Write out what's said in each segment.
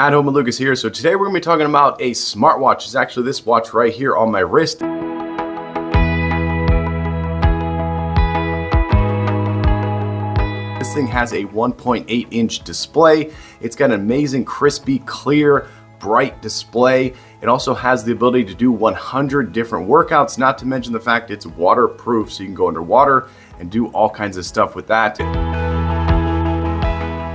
At Home with Lucas here. So today we're going to be talking about a smartwatch. It's actually this watch right here on my wrist. This thing has a 1.8-inch display. It's got an amazing, crispy, clear, bright display. It also has the ability to do 100 different workouts, not to mention the fact it's waterproof, so you can go underwater and do all kinds of stuff with that.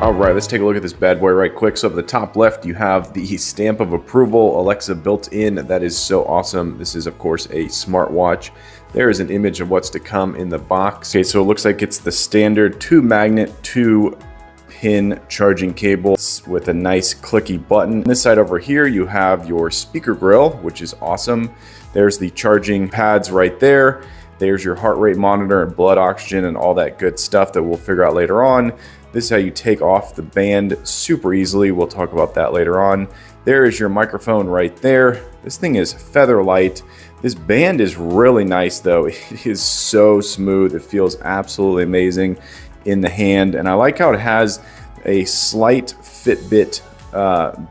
All right, let's take a look at this bad boy right quick. So up at the top left, you have the stamp of approval, Alexa built in. That is so awesome. This is, of course, a smartwatch. There is an image of what's to come in the box. Okay, so it looks like it's the standard 2-magnet, 2-pin charging cable with a nice clicky button. On this side over here, you have your speaker grill, which is awesome. There's the charging pads right there. There's your heart rate monitor and blood oxygen and all that good stuff that we'll figure out later on. This is how you take off the band super easily. We'll talk about that later on. There is your microphone right there. This thing is feather light. This band is really nice though. It is so smooth. It feels absolutely amazing in the hand. And I like how it has a slight Fitbit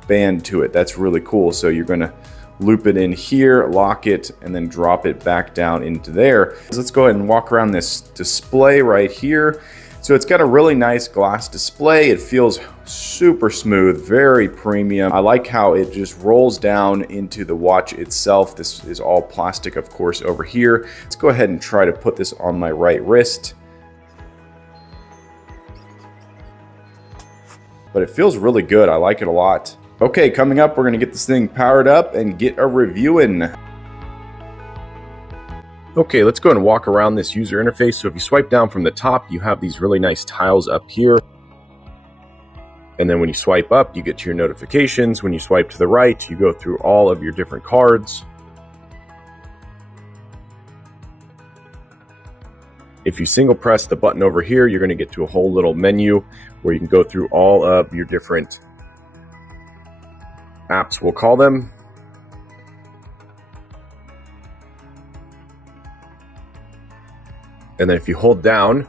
band to it. That's really cool. So you're gonna loop it in here, lock it, and then drop it back down into there. So let's go ahead and walk around this display right here. So it's got a really nice glass display. It feels super smooth, very premium. I like how it just rolls down into the watch itself. This is all plastic, of course, over here. Let's go ahead and try to put this on my right wrist. But it feels really good. I like it a lot. Okay, coming up, we're gonna get this thing powered up and get a review in. Okay, let's go ahead and walk around this user interface. So if you swipe down from the top, you have these really nice tiles up here. And then when you swipe up, you get to your notifications. When you swipe to the right, you go through all of your different cards. If you single press the button over here, you're gonna get to a whole little menu where you can go through all of your different apps, we'll call them. And then if you hold down,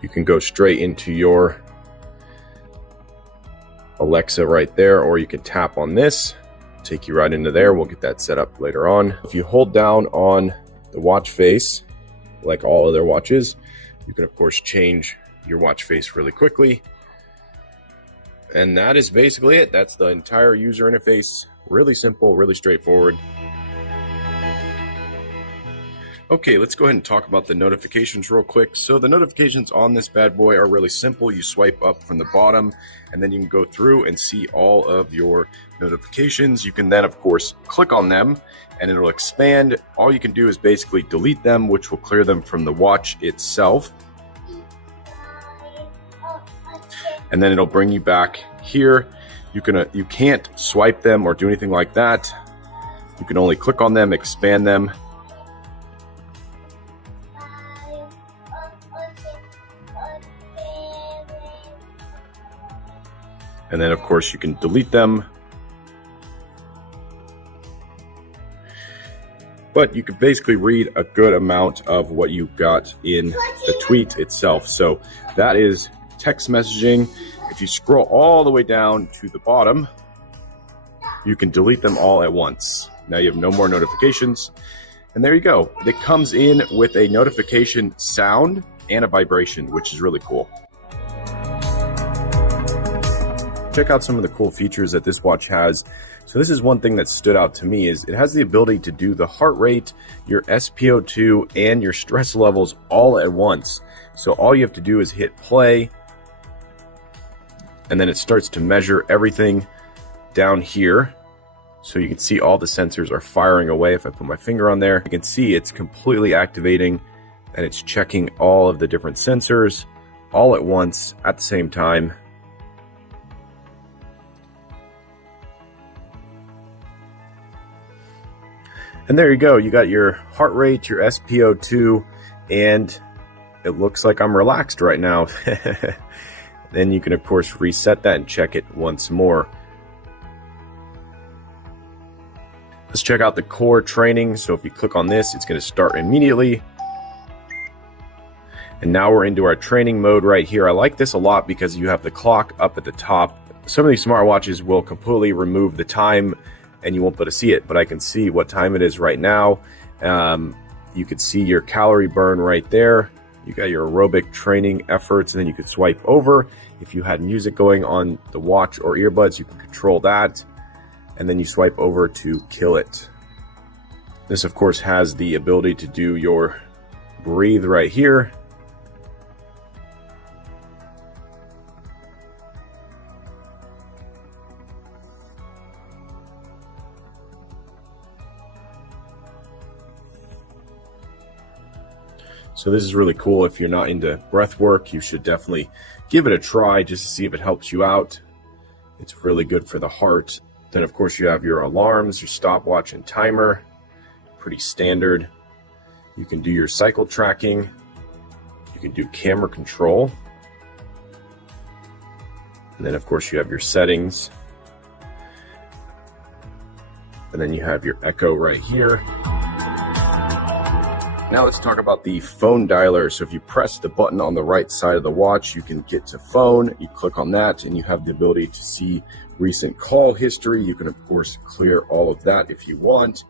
you can go straight into your Alexa right there, or you can tap on this, take you right into there. We'll get that set up later on. If you hold down on the watch face, like all other watches, you can of course change your watch face really quickly. And that is basically it. That's the entire user interface. Really simple, really straightforward. Okay, let's go ahead and talk about the notifications real quick. So the notifications on this bad boy are really simple. You swipe up from the bottom and then you can go through and see all of your notifications. You can then, of course, click on them and it'll expand. All you can do is basically delete them, which will clear them from the watch itself. And then it'll bring you back here. You can't swipe them or do anything like that. You can only click on them, expand them. And then of course you can delete them. But you can basically read a good amount of what you got in the tweet itself. So that is text messaging. If you scroll all the way down to the bottom, you can delete them all at once. Now you have no more notifications. And there you go. It comes in with a notification sound and a vibration, which is really cool. Check out some of the cool features that this watch has. So this is one thing that stood out to me, is it has the ability to do the heart rate, your SpO2, and your stress levels all at once. So all you have to do is hit play, and then it starts to measure everything down here. So you can see all the sensors are firing away. If I put my finger on there, you can see it's completely activating and it's checking all of the different sensors all at once at the same time. And there you go. You got your heart rate, your SpO2, and it looks like I'm relaxed right now. Then you can, of course, reset that and check it once more. Let's check out the core training. So if you click on this, it's going to start immediately. And now we're into our training mode right here. I like this a lot because you have the clock up at the top. Some of these smartwatches will completely remove the time and you won't be able to see it, but I can see what time it is right now. You could see your calorie burn right there. You got your aerobic training efforts, and then you could swipe over. If you had music going on the watch or earbuds, you can control that. And then you swipe over to kill it. This, of course, has the ability to do your breathe right here. So this is really cool. If you're not into breath work, you should definitely give it a try just to see if it helps you out. It's really good for the heart. Then, of course, you have your alarms, your stopwatch and timer. Pretty standard. You can do your cycle tracking. You can do camera control. And then, of course, you have your settings. And then you have your Echo right here. Now let's talk about the phone dialer. So if you press the button on the right side of the watch, you can get to phone. You click on that and you have the ability to see recent call history. You can, of course, clear all of that if you want.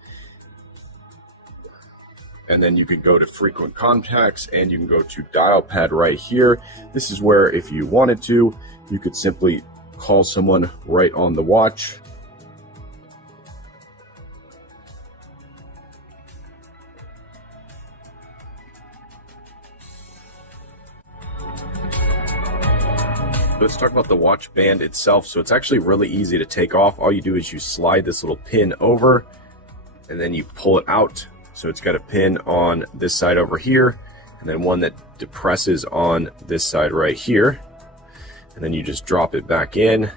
And then you could go to frequent contacts and you can go to dial pad right here. This is where, if you wanted to, you could simply call someone right on the watch. Let's talk about the watch band itself. So it's actually really easy to take off. All you do is you slide this little pin over and then you pull it out. So it's got a pin on this side over here and then one that depresses on this side right here. And then you just drop it back in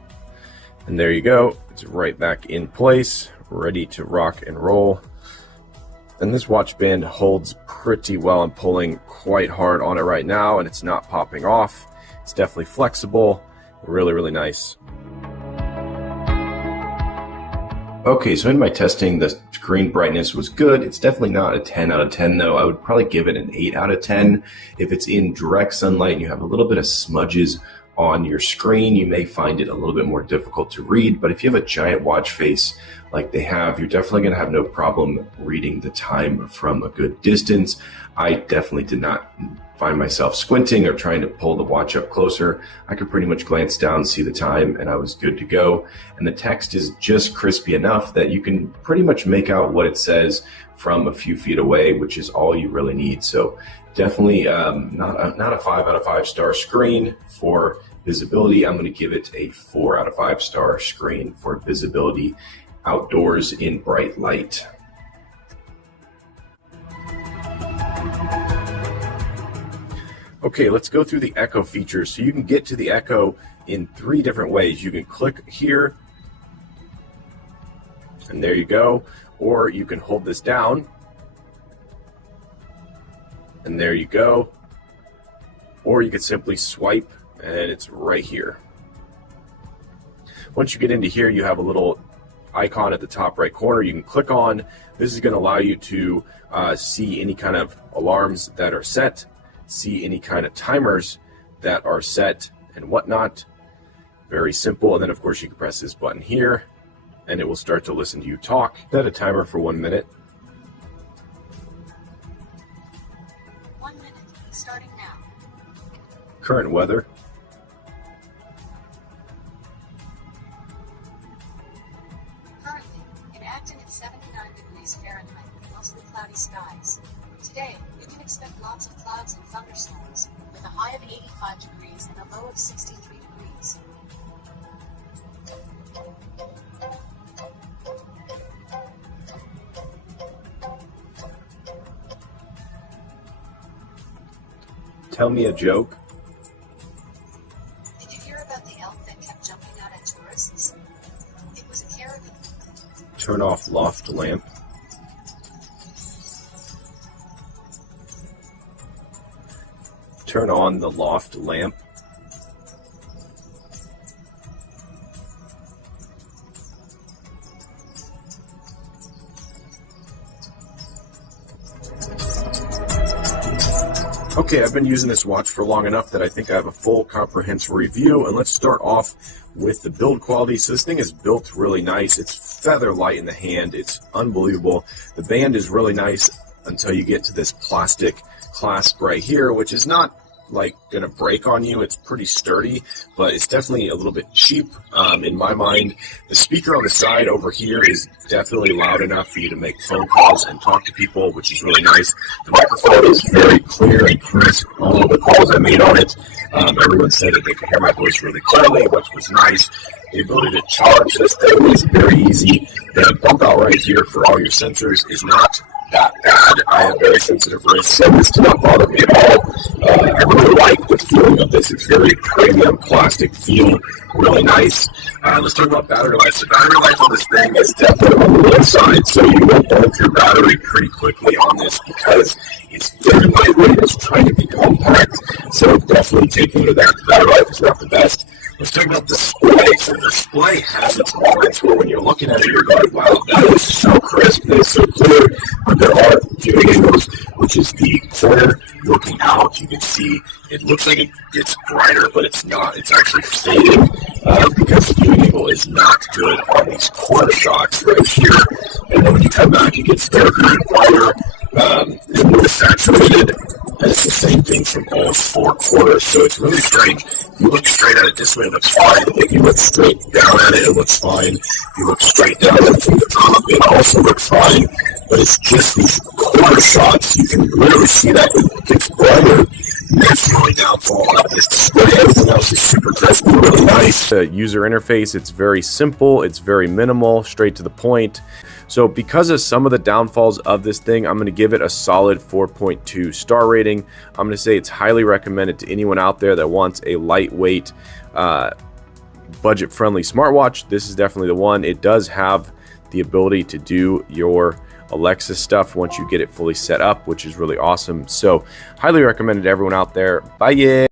and there you go. It's right back in place, ready to rock and roll. And this watch band holds pretty well. I'm pulling quite hard on it right now and it's not popping off. It's definitely flexible, really, really nice. Okay, so in my testing, the screen brightness was good. It's definitely not a 10 out of 10 though. I would probably give it an 8 out of 10. If it's in direct sunlight and you have a little bit of smudges on your screen, you may find it a little bit more difficult to read. But if you have a giant watch face like they have, you're definitely going to have no problem reading the time from a good distance. I definitely did not find myself squinting or trying to pull the watch up closer. I could pretty much glance down, see the time, and I was good to go. And the text is just crispy enough that you can pretty much make out what it says from a few feet away, which is all you really need. So definitely not a 5 out of 5 star screen for visibility. I'm going to give it a 4 out of 5 star screen for visibility outdoors in bright light. Okay, let's go through the Echo features. So you can get to the Echo in 3 different ways. You can click here, and there you go. Or you can hold this down, and there you go. Or you can simply swipe, and it's right here. Once you get into here, you have a little icon at the top right corner you can click on. This is going to allow you to see any kind of alarms that are set, see any kind of timers that are set and whatnot. Very simple. And then of course you can press this button here and it will start to listen to you talk. Set a timer for 1 minute. 1 minute, starting now. Current weather. Currently, in Acton it's 79 degrees Fahrenheit with mostly cloudy skies. Today, you can expect lots of clouds and thunderstorms, with a high of 85 degrees and a low of 63 degrees. Tell me a joke. Did you hear about the elk that kept jumping out at tourists? It was a caribou. Turn off loft lamp. Turn on the loft lamp. Okay, I've been using this watch for long enough that I think I have a full comprehensive review, and let's start off with the build quality. So this thing is built really nice. It's feather light in the hand. It's unbelievable. The band is really nice until you get to this plastic clasp right here, which is not like gonna break on you. It's pretty sturdy, but it's definitely a little bit cheap in my mind. The speaker on the side over here is definitely loud enough for you to make phone calls and talk to people, which is really nice. The microphone is very clear and crisp. All of the calls I made on it, everyone said that they could hear my voice really clearly, which was nice. The ability to charge this thing is very easy. The bump out right here for all your sensors is not that bad. I have very sensitive wrists, so this did not bother me at all. I really like the feeling of this. It's very premium plastic feel, really nice. Let's talk about battery life. The battery life on this thing is definitely on the low side, so you will burn through battery pretty quickly on this because it's very lightweight. It's trying to be compact, so definitely take note of that. The battery life is not the best. Let's talk about the display. So the display has its moments where when you're looking at it, you're going, wow, that is so crisp, that is so clear. But there are viewing angles, which is the corner looking out. You can see it looks like it gets brighter, but it's not. It's actually fading because the viewing angle is not good on these corner shots right here. And then when you come back, it gets darker and brighter and more saturated. And it's the same thing from all four corners, so it's really strange. You look straight at it this way, it looks fine. If you look straight down at it, it looks fine. If you look straight down at it from the top, it also looks fine. But it's just these corner shots. You can literally see that it gets brighter. And that's the only downfall of this display. Everything else is super crisp and really nice. The user interface, it's very simple. It's very minimal, straight to the point. So because of some of the downfalls of this thing, I'm going to give it a solid 4.2 star rating. I'm going to say it's highly recommended to anyone out there that wants a lightweight, budget-friendly smartwatch. This is definitely the one. It does have the ability to do your Alexa stuff once you get it fully set up, which is really awesome. So highly recommended to everyone out there. Bye.